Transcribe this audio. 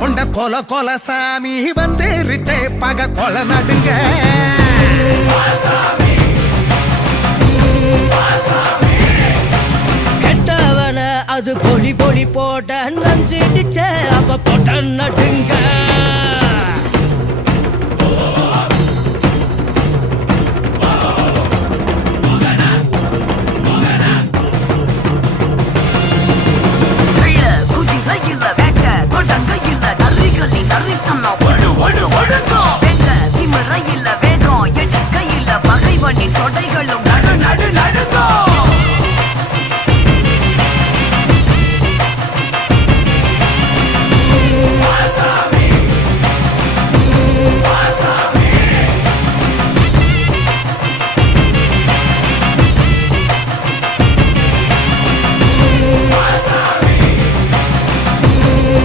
கொண்ட கொல கொல சாமி வந்துருச்சே பக கொல நடுங்க கெட்டவன அது பொலி பொலி போட்ட நஞ்சிடுச்சே அப்ப போட்ட நடுங்க குதிரை இல்ல வேட்ட தொடங்க இல்ல நரிகளின் நரித்தனம்